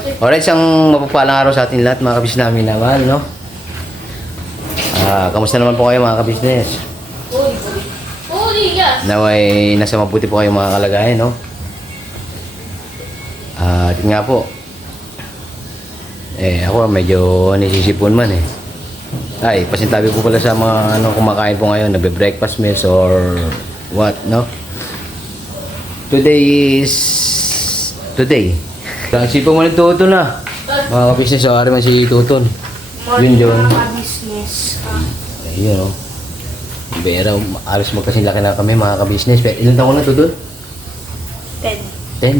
Alright, isang mapagpalang araw sa atin lahat mga kabis namin naman, no? Kamusta naman po kayo mga kabisnes? Naway nasa mabuti po kayo mga kalagayan, no? At nga po, ako medyo nisisipon man eh. Ay, pasintabi po pala sa mga kumakain po ngayon, nagbe-breakfast meals or what, no? Today. Sipo mo ni Tuton na. Mga kabisnes, so ari man si Tuton. Yun yun. Ayun, no? Pero, alas magkasing laki na kami mga kabisnes. Ilan taon na Tuton? 10.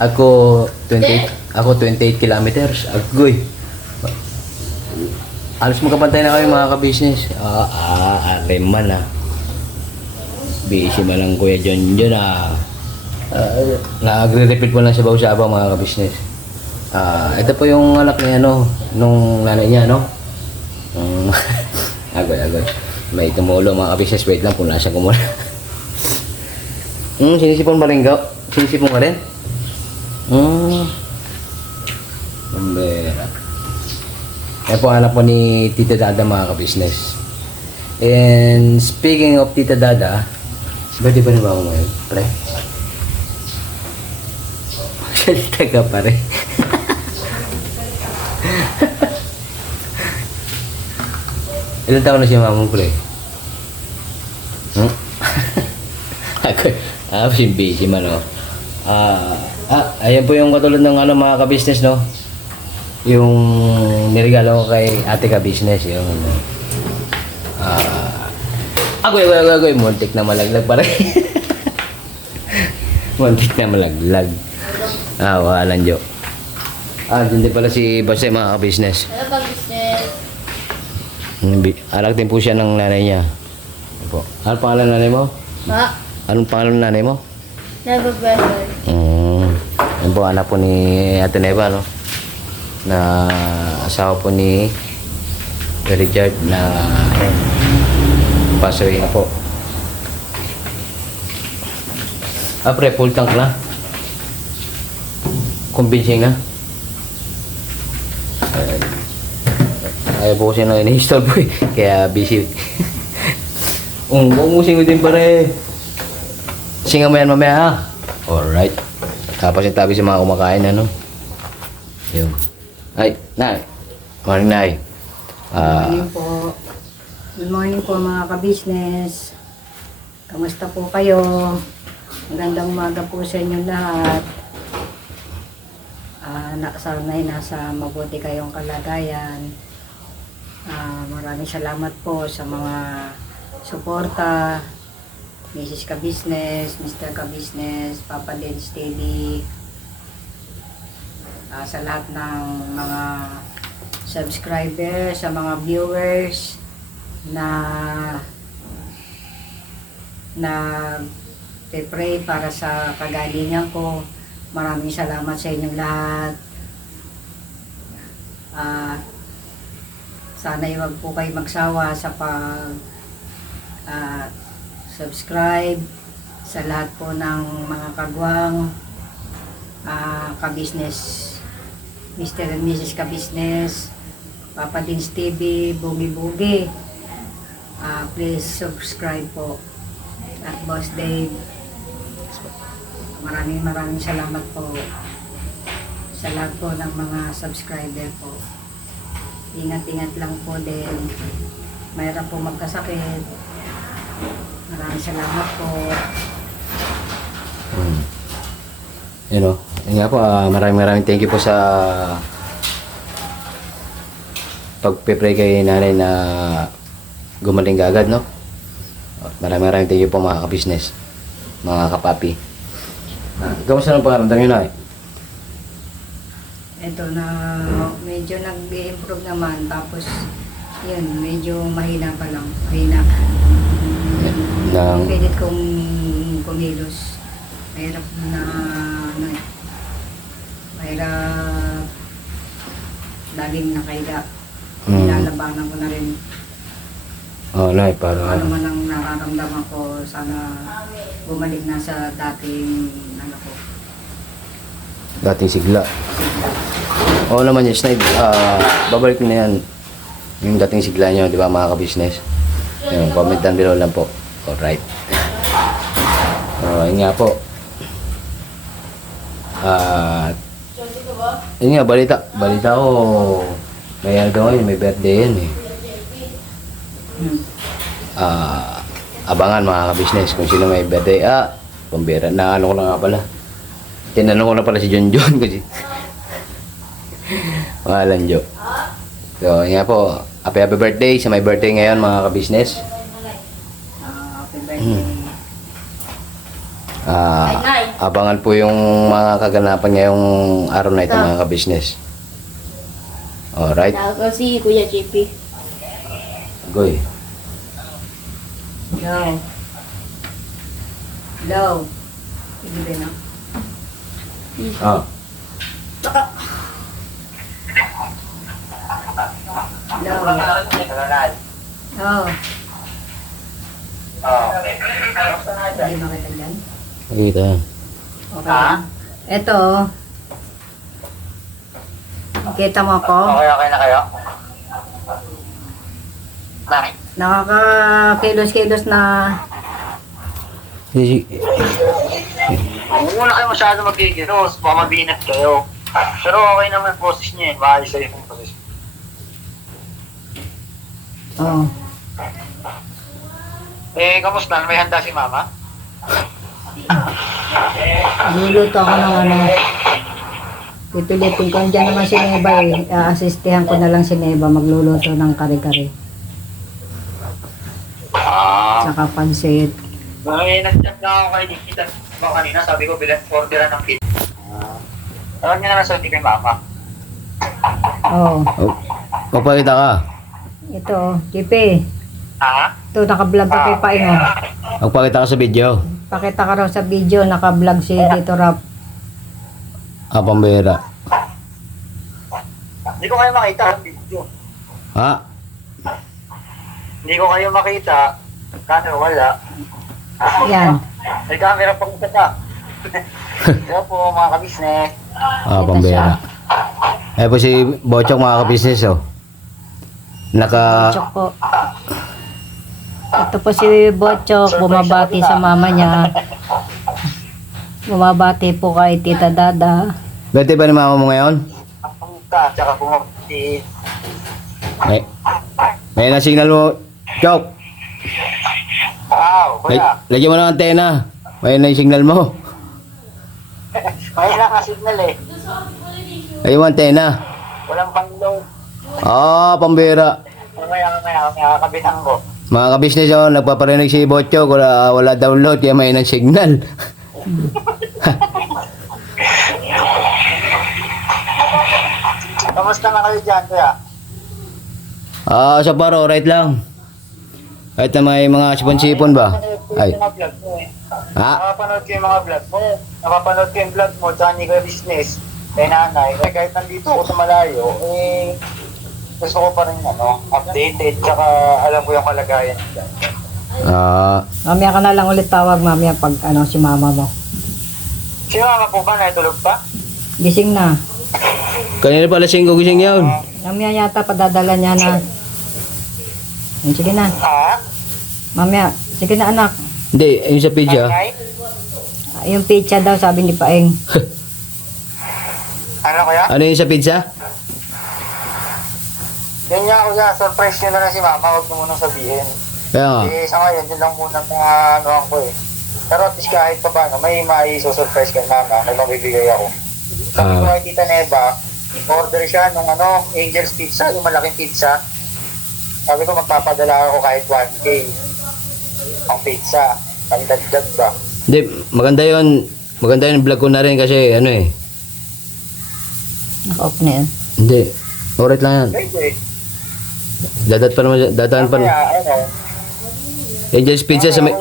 Ako 28 kilometers. Agoy. Alas magkapantay na kami mga kabisnes. Areman ah. Busy man lang Kuya John nagre-repeat po lang sa baw-sabaw mga kabisnes. Ito po yung anak niya nung nanay niya, no? Agoy. May tumulo mga kabisnes. Wait lang, punasan ko muna. Sinisipon ba rin ka? Sinisipon ka rin? Pambera. Yan po anak po ni Tita Dada mga kabisnes. And speaking of Tita Dada, birthday pa rin ba ako ngayon? Pre? Salita ka pare. Ilan taon na siya mamang pre? Ako busy man o. Ayan po yung katulad ng mga ka-business, no? Yung niregalo ko kay ate ka-business, yung agoy, muntik na malaglag pare. Muntik na malaglag. Walang joke. Hindi pala si Basta mga ka-business. Hello, ka-business. Anak din po siya ng nanay niya. Ano pangalan ng nanay mo? Anong pangalan ng nanay mo? Never better. Yan po anak po ni Ate Neva, no? Na asawa po ni Richard na pasoy na po. Pre, full tank na. Convincing na. Ayaw po siya na in-install po eh. Kaya busy. Umusin ko din pare. Singa mo yan mamaya ha. Alright. Tapos yung tabi sa mga kumakain Yun. Ay, Nay. Morning, Nay. Good morning po mga ka-business. Kamusta po kayo? Magandang umaga po sa inyo lahat. Sana'y nasa mabuti kayong kalagayan. Maraming salamat po sa mga suporta. Mrs. Ka-Business, Mr. Ka-Business, Papa Dance TV, sa lahat ng mga subscribers, sa mga viewers na pray para sa kagalingan ko. Maraming salamat sa inyong lahat. Sana huwag po kayo magsawa sa subscribe sa lahat po ng mga kagwang ka-business, Mr. and Mrs. Ka-Business, Papa Dins TV, Bugi. Please subscribe po at Boss Dave. Maraming salamat po sa lahat po ng mga subscriber po. Ingat lang po din. Mayroon po magkasakit. Maraming salamat po. Yun nga po, maraming thank you po sa pagpe-pray kay nanay na gumaling agad, no? Maraming thank you po mga ka-business, mga kapapi. Kamusta ng pakaramdam nyo, Nay? Ito na medyo nag-improve naman, tapos yun, medyo mahina pa lang. Pilit kong kumilos. Mahirap laging nakahiga. Nilalabanan ko na rin. Nay, para Ano man ang nararamdaman ko, sana bumalik na sa dating ko. Dating sigla. Oo naman yung Snide. Babalik ko na yan. Yung dating sigla nyo, di ba mga ka-business? Yung comment down below lang po. Alright. Yun nga po. Yun nga, balita ko. May ano daw ngayon, may birthday yan eh. Abangan mga ka-business kung sino may birthday. Pambira. Naano ko na nga pala. Tinanong ko na pala si John kasi pangalan Jo. So, yun nga po. Happy birthday sa may birthday ngayon mga ka-business. Happy birthday. Abangan po yung mga kaganapan ngayong araw na ito mga ka-business. Alright. Tawag ko si Kuya JP. Goy. Go. Go. Sige ba na? Go. Oh. Hindi makita dyan? Makita yan. Okay. Ito. Kita mo ako? Okay na kayo? Nakakakilos-kilos na Huwag muna kayo masyado magkikilos, baka mabinat kayo. Pero okay naman yung process niya yun, maayos kayo yung process. oh. Kamusta? May handa si mama? Luluto ako ng ano. Pipilitin ko. Diyan naman si Neba eh. Aasistihan ko na lang si Neba magluluto ng kare-kare. Saka pansit. Nag-chat na ako kay Nikita kanina, sabi ko bilang orderan ng pizza. Alam niya naman sabi kay mama. Oh. Magpakita ka. Ito, JP. Ito, naka-vlog ka kay Paingon. Magpakita ka sa video. Pakita ka raw sa video, naka-vlog si Tito Rap. Pambira. Hindi ko kayo makita sa video. Hindi ko kayo makita. Kano wala. Yan. May camera pang isa pa. Kaya po mga kabisnes. Pambira. Po si Bochok mga ka-business oh. Bochok po. Ito po si Bochok, bumabati sa mama niya. Bumabati po kay Tita Dada. Birthday ba ni mama mo ngayon? Ang punta, tsaka bumabati. May na-signal mo, Chok. Kuya. Lagyan mo ng antena. May na yung signal mo. May naka-signal eh. Lagyan mo antena. Walang pang-load. Pambira. Mamaya, kabilang ko. Mga ka-business oh, nagpaparinig si Bochok, wala download, kaya may ng signal. Kamusta na kayo dyan, kuya? Sa paro, right lang. Kahit na may mga sipon-sipon ba? Ay. Nakapanood ko yung mga vlog mo. Nakapanood ko yung vlog mo, Johnny ka business. Kay nanay. Kahit nandito ako sa malayo, gusto ko pa rin updated. Tsaka alam ko yung kalagayan dyan. Mamaya ka na lang ulit tawag mamaya pag si mama mo. Si mama po ba naitulog pa? Gising na. Kanina pala 5 gising yun. Mamaya yata padadala niya na. Sige na. Mamaya. Sige na anak. Hindi, yung sa pizza. Yung pizza daw sabi ni Paeng. Ano kaya? Ano yung sa pizza? Yan nga kuya, surprise nyo na lang si mama, huwag nyo munang sabihin. Kaya nga. Sa ngayon, yun lang muna mga anuhan ko eh. Pero at least kahit pa paano, may surprise kay mama, may mabibigay ako. Sabi ko kay Tita Neba, order siya nung Angel's Pizza, yung malaking pizza. Sabi ko magpapadala ako kahit 1K ang pizza. Ang dagdag ba? Hindi, maganda yun. Maganda yun, vlog ko na rin kasi Naka-off na yan. Hindi, alright lang yan. Pwede. Dadaan pa naman. Kaya Angel's Pizza sa may...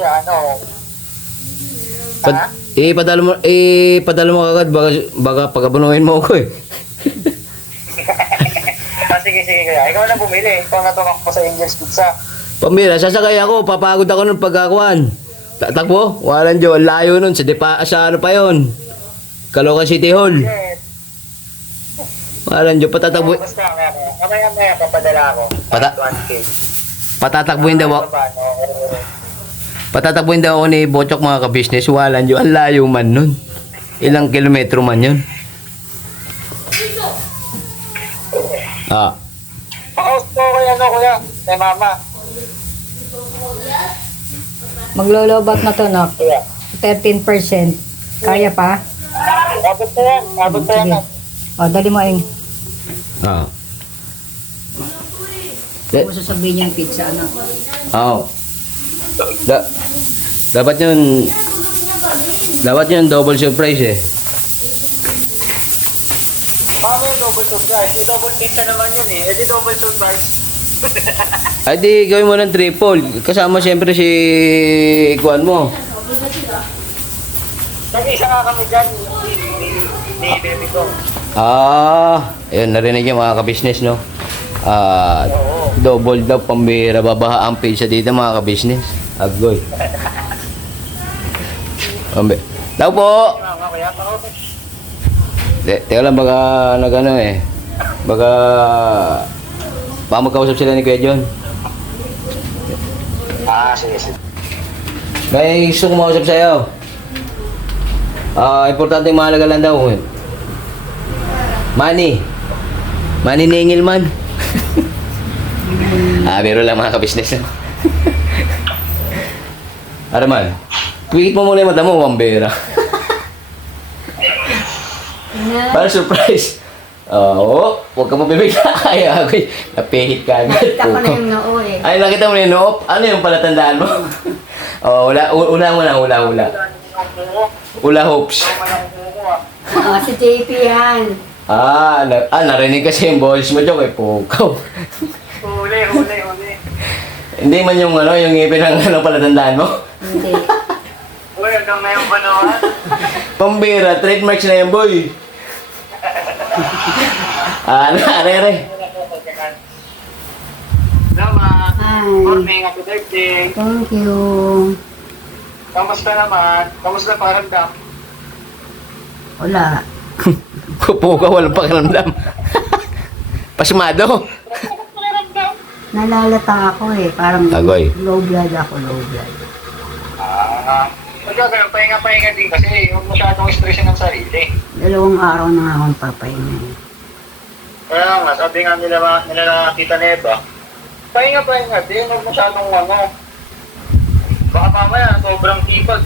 Ha? Ipadala mo agad, baka pagkabunuhin mo ako eh. Sige kaya. Ikaw na bumili. Ikaw na tumak po sa Angel's Pizza. Pambira, sasakay ako, papagod ako ng pagkakuan. Tatakbo, walang Diyo, layo nun, sa ano pa yun? Caloocan City Hall. Yes. Walang Diyos, Basta, mamaya papadala ako. Pata- 1K. patatakbuhin daw ako. Paano? Patatakbuhin daw ako ni Bochok mga ka-business. Walang Diyos, ang layo man nun. Ilang kilometro man yun. Ah, Pakaus ko kay ano kuya, kay mama. Maglolobat na to, no? Kuya. 13%. Kaya pa? Abot na yan. Abot na yan. O, dali mo, Eng. ah. Huwag mo sasabihin yung pizza, ano? Oo. Dapat yun double surprise eh. Paano yung double surprise? Yung double pizza naman yun eh. Eh di double surprise. Ay di gawin mo ng triple. Kasama siyempre si ikuan mo. Nag-isa nga kami dyan. Ni baby ko. Ayun, narinig yung mga ka-business, no? Double daw pambira, babaha ang pizza dito mga ka-business. Agoy. Daw po! Mama kuya, pakaus. Teka lang, baka nag-ano eh. Baka magkausap sila ni Kuya John. Sige, sige. May gusto ko mausap sa'yo. Importante yung mahalaga lang daw. Money. Money ningil man. Biro lang mga ka-business. Araman, tweet mo muna yung mata mo, Wambera. Para surprise. Oo, huwag ka mapibigla. Ay, ako'y napihit ka agad. Nakita ko na yung noo, eh. Ay, nakita mo na yung noob? Ano yung palatandaan mo? Ula mo na, ula. Ula hopes. Si JP yan. Narinig kasi yung balls mo, Jok, pukaw. Huli. Hindi man yung yung ngipin ng palatandaan mo? Hindi. Uy, hanggang ngayon ba naman? Pambira, trademarks na yan, boy. Are. Salamat. Hi. Morning, happy birthday. Thank you. Kamusta naman? Kamusta paramdam? Wala. Pukaw, walang pakiramdam. Pasmado. Nalalata ako eh. Parang Agoy. low blood ako, low blood. Magkakaroon, pahinga-pahinga din kasi huwag masyadong stressin ng sarili. 2 araw na akong papahinga eh. Kaya nga, sabi nga nila Tita Neva, pahinga-pahinga din, huwag masyadong baka mamaya, sobrang tipag,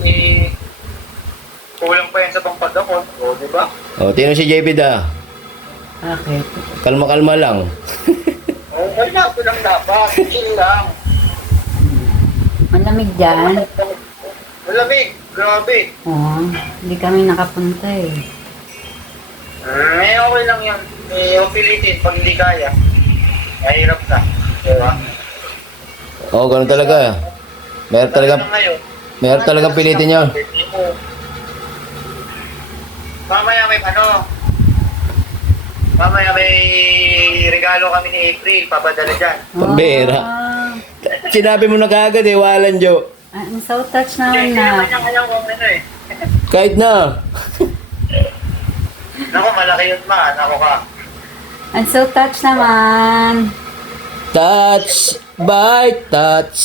kulang pa yan sa pangpagdamot, o, di ba? Tino si JP da. Bakit? Kalma-kalma lang. Okay na, ito lang dapat, chill lang. Malamig dyan. Malamig, grabe. Oo. Hindi kami nakapunta eh. Okay lang yan. Huwag pilitin pag hindi kaya. Mahirap na. Diba? Ganun talaga. Meron talagang pilitin yun. Mamaya may regalo kami ni April, papadala dyan. Pambira. Ah, Sinabi mo na kagad eh, walang Jo. ang so touch Hindi naman naman na. niya kayang comment eh. Kahit na. Naku, malaki yun ma, naku ka. Ang so touch naman. Touch by touch.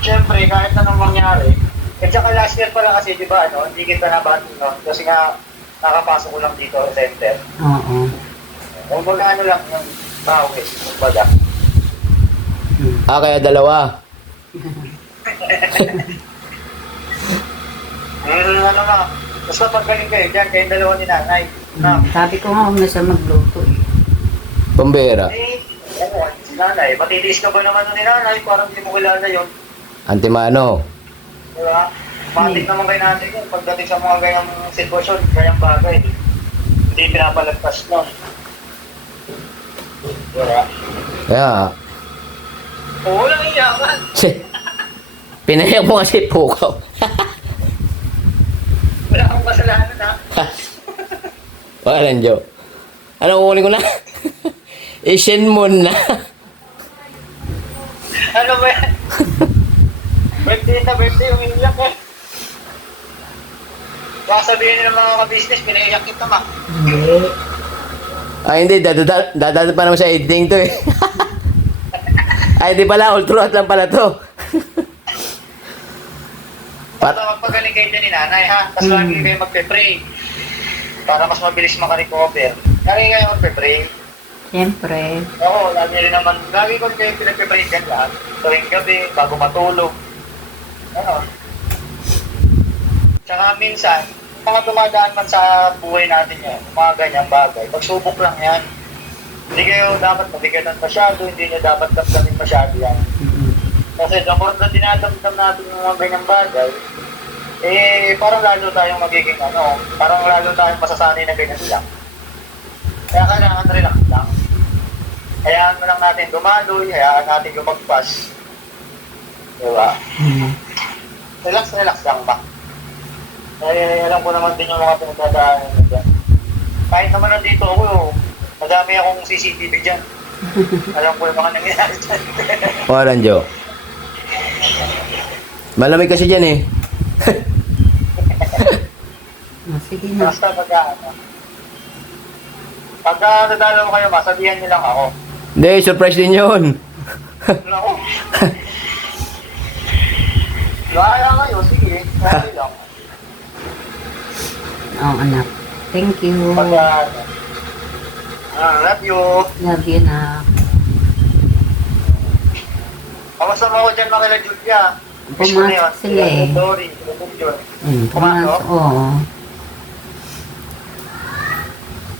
Siyempre, kahit anong mangyari. At saka last year pala kasi, di ba, hindi kita nabati nun. Kasi nga, nakapasok ko lang dito sa center. Oo. Kung ano lang yung bawi, kumbaga. Kaya dalawa. Ano na, basta paggaling kayo dyan, kayong dalawa ni nanay. Sabi ko nga huwag na siya magluto eh. Pambira. Si nanay, matitis ka ba naman ni nanay? Parang hindi mo kilala yun. Antimano. Diba? Matik naman kayo natin yun. Pagdating sa mga ganyang sitwasyon, ganyang bagay. Hindi pinapalagpas nun. Diba? Kaya, Oo lang iyakan. pinayak mo kasi pukaw. Wala akong kasalanan ha. Walang Jo. Ano kukunin ko na? I-send mo na. Ano ba yan? Birthday na birthday, umiiyak eh. Baka sabihin nila mga ka-business, pinaiyak kita ma. Hindi. Ay, hindi. Dadada pa naman sa editing to eh. Ay, di pala. All throughout lang pala to. Para magpagaling kayo dyan ni nanay ha. Tapos lagi kayo magpe-pray. Para mas mabilis makarecover. Lagi kayo magpe-pray. Siyempre. Oo, lagi rin naman. Lagi ko kayo pinagpe-pray dyan lahat. Tuwing gabi, bago matulog. Ano? Tsaka minsan, mga dumadaan man sa buhay natin yan, mga ganyang bagay. Pagsubok lang yan. Hindi kayo dapat mabigatan masyado, hindi nyo dapat damdamin masyado yan. Kasi the more na dinadamdam natin yung mga ganyang bagay, eh parang lalo tayong magiging parang lalo tayong masasanay na ganyan lang. Kaya kailangan relax lang. Hayaan mo lang natin dumaloy, hayaan natin lumagpas. Diba? Relax lang ba? Eh, alam ko naman din yung mga pinagdadaanan nyo dyan. Kahit naman nandito ako, madami akong CCTV dyan. Alam ko yung mga nangyayari dyan. Walang Joe. Malamig kasi dyan eh. Sige na. Basta pagka nadalaw kayo, masabihan nyo lang ako. Hindi, surprise din yun. Naku. Laya kayo, sige. Okay lang. Oo, anak. Thank you. Pagka, love you. Love you, anak. Kamusta mo ako dyan makila Julia? Pumasok sila eh. Sorry, yun. Pumasok, oo.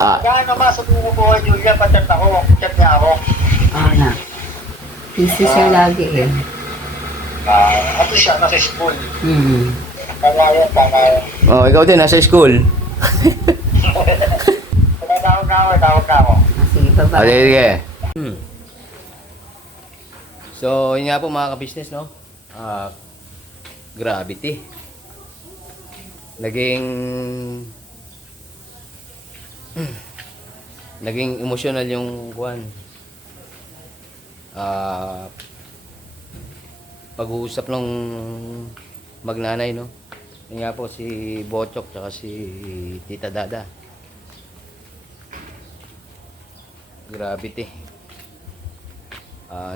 Kaya naman, sa tungo ko kay Julia, pachat ako. Chat niya ako. Oo, anak. Busy siya lagi eh. At least siya, nasa school. Tama yan. Oh, ikaw din, nasa school. Tawag na ako. Sige, bye-bye. Okay, sige. So, yun nga po mga ka-business, no? Gravity. Naging emotional yung kuwan. Pag-uusap ng magnanay, no? Yun nga po si Bochok tsaka si Tita Dada. Gravity.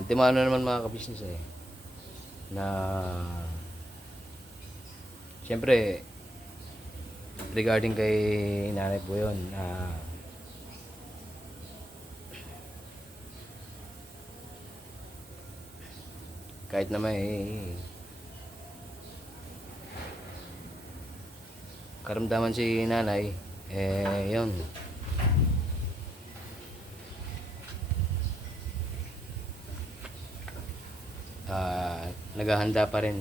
Timano naman mga ka-business eh. Na siyempre regarding kay nanay po yun. Kahit na may karamdaman si nanay, yun. Naghahanda pa rin.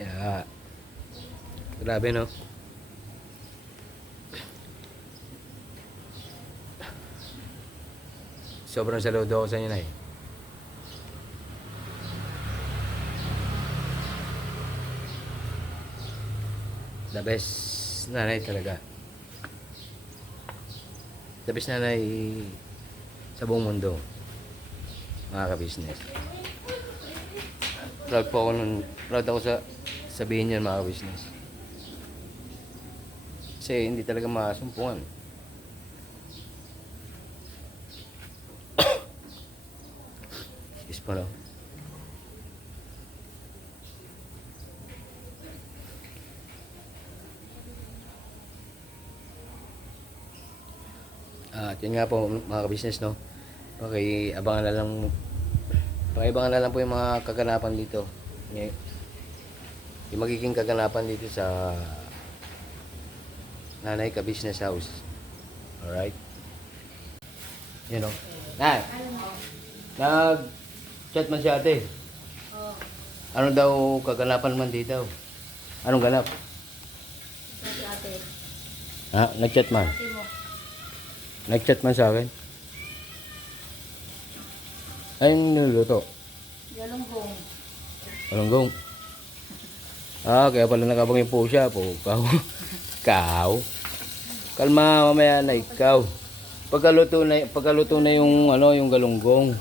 Yeah. Grabe no. Sobrang saludo ako sa inyo na eh. The best nanay talaga. The best nanay sa buong mundo. Mga ka-business. Proud po ako nun. Proud ako sa sabihin yan mga ka-business. Kasi hindi talaga masumpungan. Is pa lang. At yun nga po mga ka-business, no? Pakiabangan na lang po yung mga kaganapan dito. Yung magiging kaganapan dito sa Nanay Ka-Business House. Alright? You know? Nay! Nag-chat man si ate. Ano daw kaganapan man dito? Anong ganap? Ha? Nag-chat man? Nag-chat man sa akin? Ay, niluluto? Galunggong. Galunggong? Ah, kaya pala nakabang yung po siya po. Ikaw. Ikaw. Kalma mamaya na ikaw. Pagkaluto na yung ano, yung galunggong.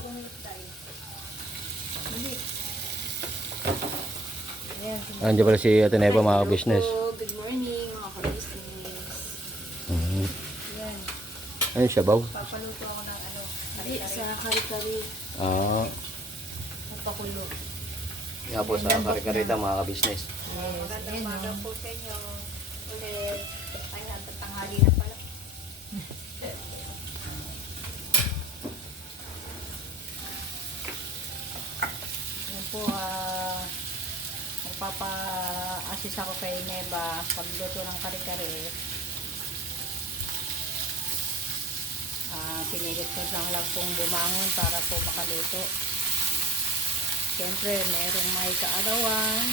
Andiyan pala si Ate Neva mga business. Good morning, mga ka-business. Mhm. Yan. Ayun siya baw. Papaluto ako ng ano. Hindi, sa kari-kari. Ah, Papakulo. nga po sa kare-karita mga ka-business. Yes. Magandang Ayan, umaga oh. po sa inyo. Ulit. Ay, tanghali na pala. Yan po, magpapa-assist ako kay Neva pagluto ng kare-kare. Pinilit ko lang pong bumangon para po makaluto. Siyempre, merong may kaarawan.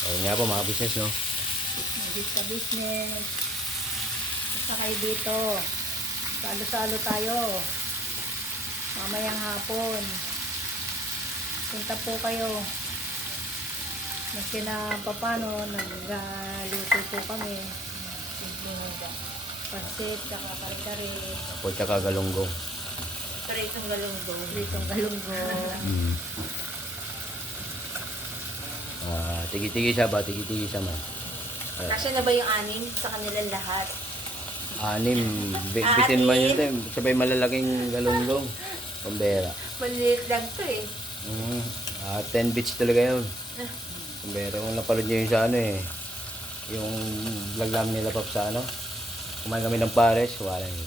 Ayun nga po mga business, no? Magis ka business. Basta kayo dito. Salo-salo tayo. Mamayang hapon. Punta po kayo. Maski na papano, nagluto po kami. Pansit, saka kare-kare. Po tsaka galunggong. Pritong galunggong. Pritong galunggong. Mm. Ah, tigi-tigi siya ba? Tigi-tigi siya man. Kasya na ba yung anin sa kanilang lahat? Anim. Bitin man yun tayo. Sabay malalaking galunggong. Kumbera. Maliit lang to eh. 10 bits talaga yun. Kumbera, kung napanood nyo yun sa ano eh. Yung vlog namin nila Pop sa ano. Kumain kami ng pares. Wala yun.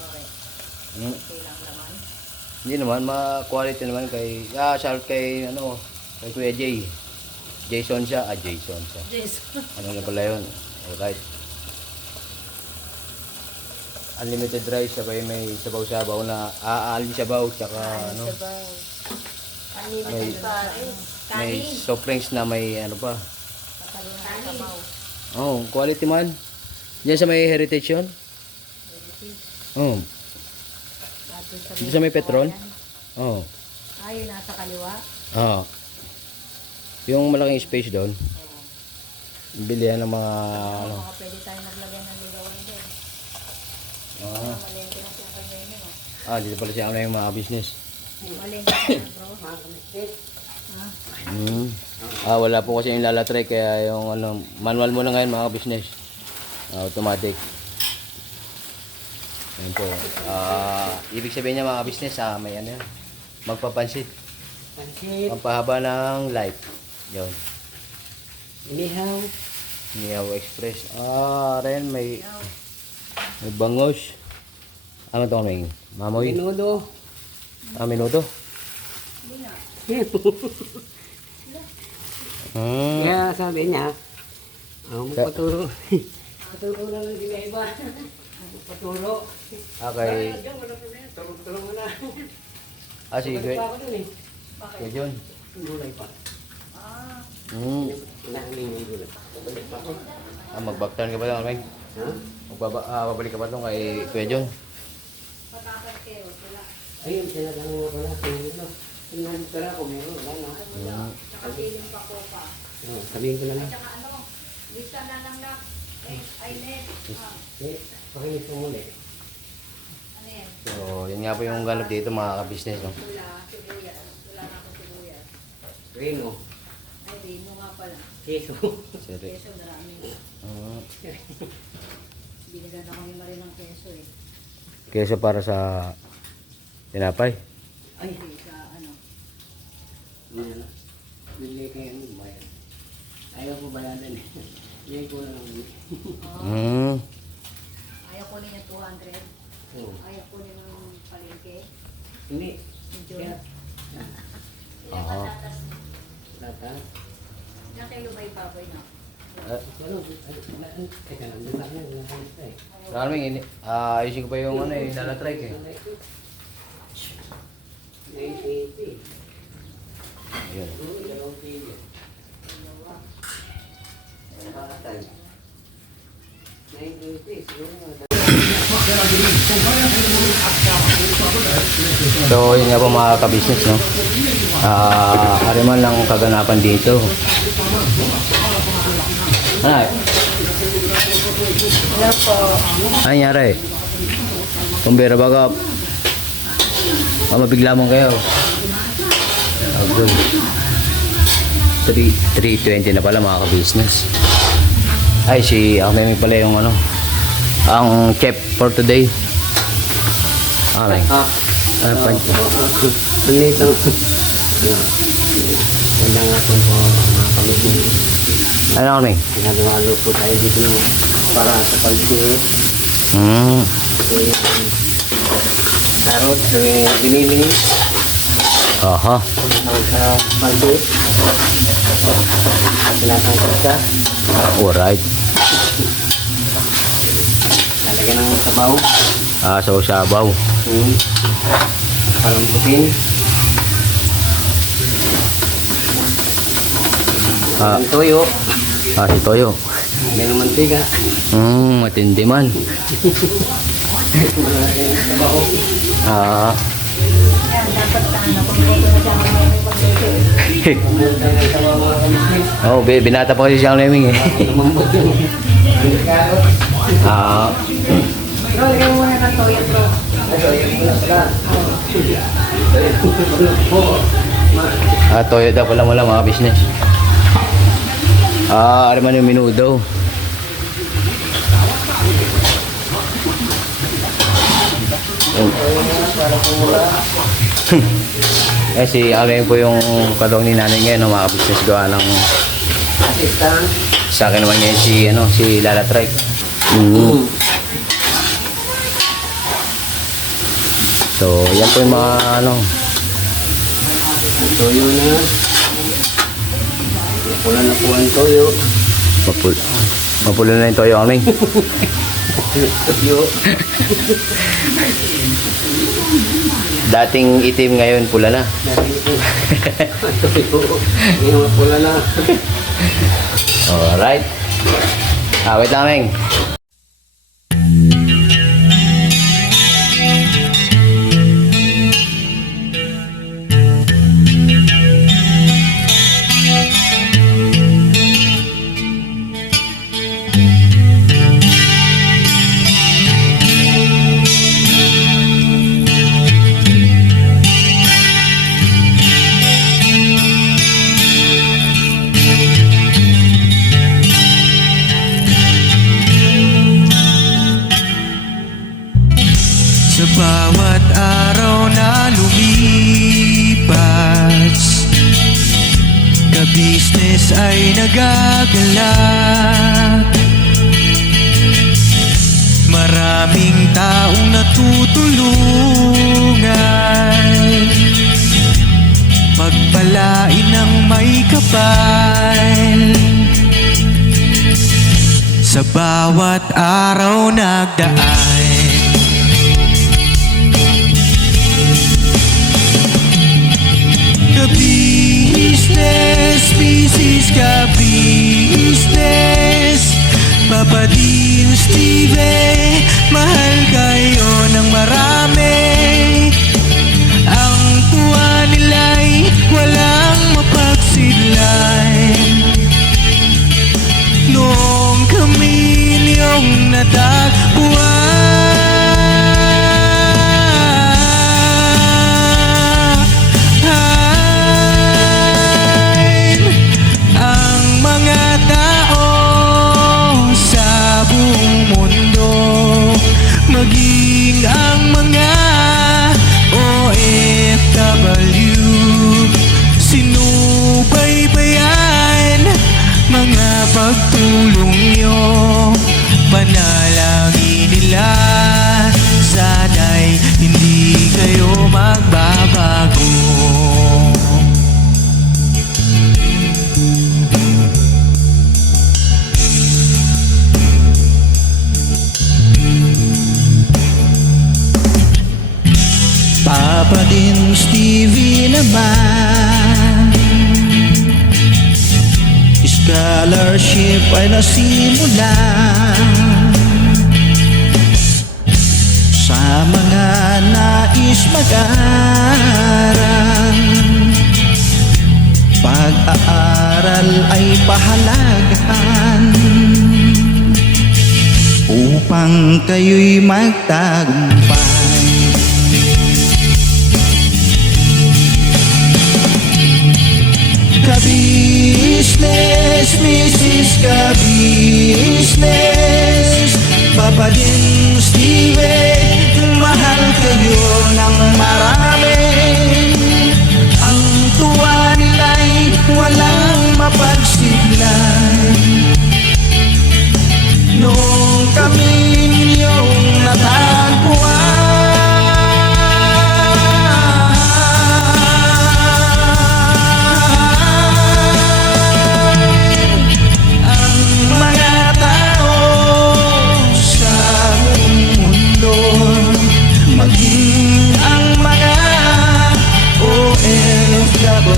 Okay. Hmm. Okay lang naman. Hindi naman, ma-quality naman kay, shout kay, ano, kay Kuya Jay. Jason siya, Jason siya. Yes. Ano na pala yun? Alright. Unlimited rice, sabay may sabaw-sabaw na, aalin sabaw, tsaka, ano, Sabaw. Unlimited pa rin. may Kanin. soft drinks na may, ano pa. Patalo ng sabaw. Oh, quality man. Diyan sa may heritage yun? Oh, dito sa may Petron? Oh. Ayun, nasa kaliwa. Ah. Yung malaking space doon. Bilihan ng mga ano. Baka pwede tayo maglagay ng ligawan din. Ah. Malengke na siya kay Benny, oh. Dito pala siya ano yung mga business. Malengke na, bro. Ha? Wala po kasi yung lalatry kaya yung ano, manual muna ngayon mga business. Automatic. Ayun po. Ibig sabihin niya mga business, may ano, magpapansit. Pansit, Magpahaba ng light. Yun. inihaw, Niyaw Express. Ren, may bangos. Ano to kaming? Mamoy? menudo. Minuto? Kaya sabi niya, magpaturo. Paturo na lang sila iba. Magpaturo. Kay... Turo mo na. Sige. Balik pa ako dun eh. Kay John. Gulay pa. Nahaling yung gulay. Balik pa ako. Mag-backturn ka ba lang, kaming? Ha? Babalik ka ba itong kay Kuya John? Ayun, sinagang mo pala. Tingnan Tingnan ko lang kung meron. Wala na. Nakapiling pa ko pa. Sabihin ko na lang. Tsaka ano, lista na lang na. Ay, net. Pakinig ko muli. Ano yan? So, yun nga po yung ganap dito mga ka-business. No? Wala, sibuyas. Wala na akong sibuyas. Rino. Ay, Rino nga pala. Keso. Siri. Keso, marami. Binigyan ako ni Marie ng keso eh. Kesa para sa tinapay. Ay. Hindi sa ano. Bili kayo ano, bayan. Ayaw ko bayanan eh. Bili ko lang. Ayaw ko niya 200. Oo. Ayaw ko niya ng palengke. Hindi. Medyo. Kaya, Ilang Oo. patatas. lata. Ilang kilo ba yung baboy na? Ano? Teka lang, dito na yung nakalista eh. Maraming, ayusin ko pa yung ano eh, nalatrike eh. 980. Ayun. Oo, dalawang kilo. Nakakatay. 980, siguro mga So, yun nga po mga ka-business, no? Ariman lang kaganapan dito. Ano? Hello po. Ano nangyari? Kumbira baga. Mabigla mo kayo. Agul. 3:20 na pala mga ka-business. Ay, si Akmemi pala yung ano. Ang chef for today. Aling. Nandito. Ganda nga po po mga kamigin. Ano Aling? Pinagawalo po tayo dito para sa pag-diet. Ito yung carrot, binili. Aha. Ang sa pag-diet. Sinasangkot ka. Alright. Lalagyan ng sabaw. Sabaw. Palambutin. Ang toyo. Si Toyo. May ng mantika. Matindi man. Sabaw. Yan, dapat kung luto na siya kung may pag-luto. Oh, binata pa kasi siyang leming eh. Lumambot yung carrot. Bro, lagyan mo muna ng toyo, bro. Toyo daw pala mula mga business. Ano man yung minudo. Si Alain po yung kadong ni nanay ngayon, no, mga business gawa ng Assistant. sa akin naman ngayon si Lala Trike. So, yan po yung mga Toyo na. Pula na po ang toyo. mapulo na yung toyo aming. Toyo. Dating itim ngayon pula na. Toyo. Ngayon pula na. Alright. Wait lang aming. Sa bawat araw na lumipas, ka-business ay nagagalak. Maraming taong natutulungan, pagpalain ng may kapal. Sa bawat araw nagdaan, ka-business, business ka-business, Papa Dean, Steve, mahal kayo ng marami. Ang tuwa nila'y walang mapagsidlay. Noong kami niyong natagpuan, maging ang mga OFW, sinubaybayan mga pagtulong nyo, panalangin nila, sana'y hindi kayo magbabago. Papa din Stevie naman, scholarship ay nasimula. mga nais mag-aral. Pag-aaral ay pahalagahan upang kayo'y magtagumpay. Ka-business, Mrs. Ka-business, Papa din Steven, mahal kayo ng marami. Ang tuwa nila'y walang mapagsiglay. Noong kami ninyong natagpuan, ang mga tao sa buong mundo, maging ang mga OFW,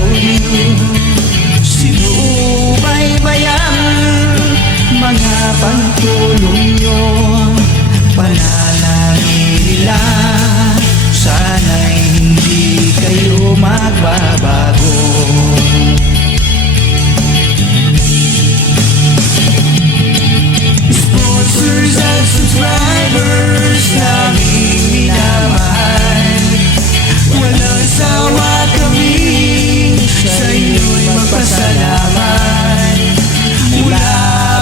sinubaybayan mga pagtulong nyo. Panalangin nila, sana'y hindi kayo magbabago. Sponsors at subscribers naming minamahal, walang sawa kami sa inyo'y magpasalamat. Mula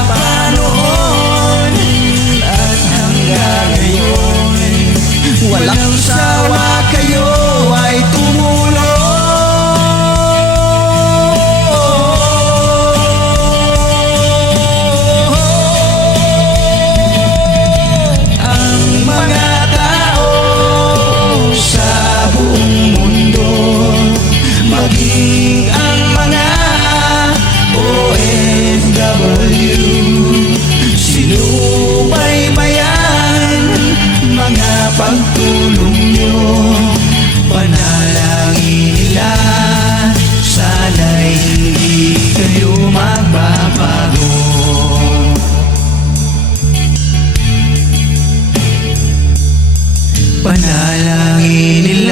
pa noon at hanggang ngayon, walang sawa kayo ay tumulong. Ang mga tao sa buong mundo, maging ang mga OFW, sinubaybayan mga pagtulong nyo. Panalangin nila, sana'y hindi kayo magbabago. Panalangin nila,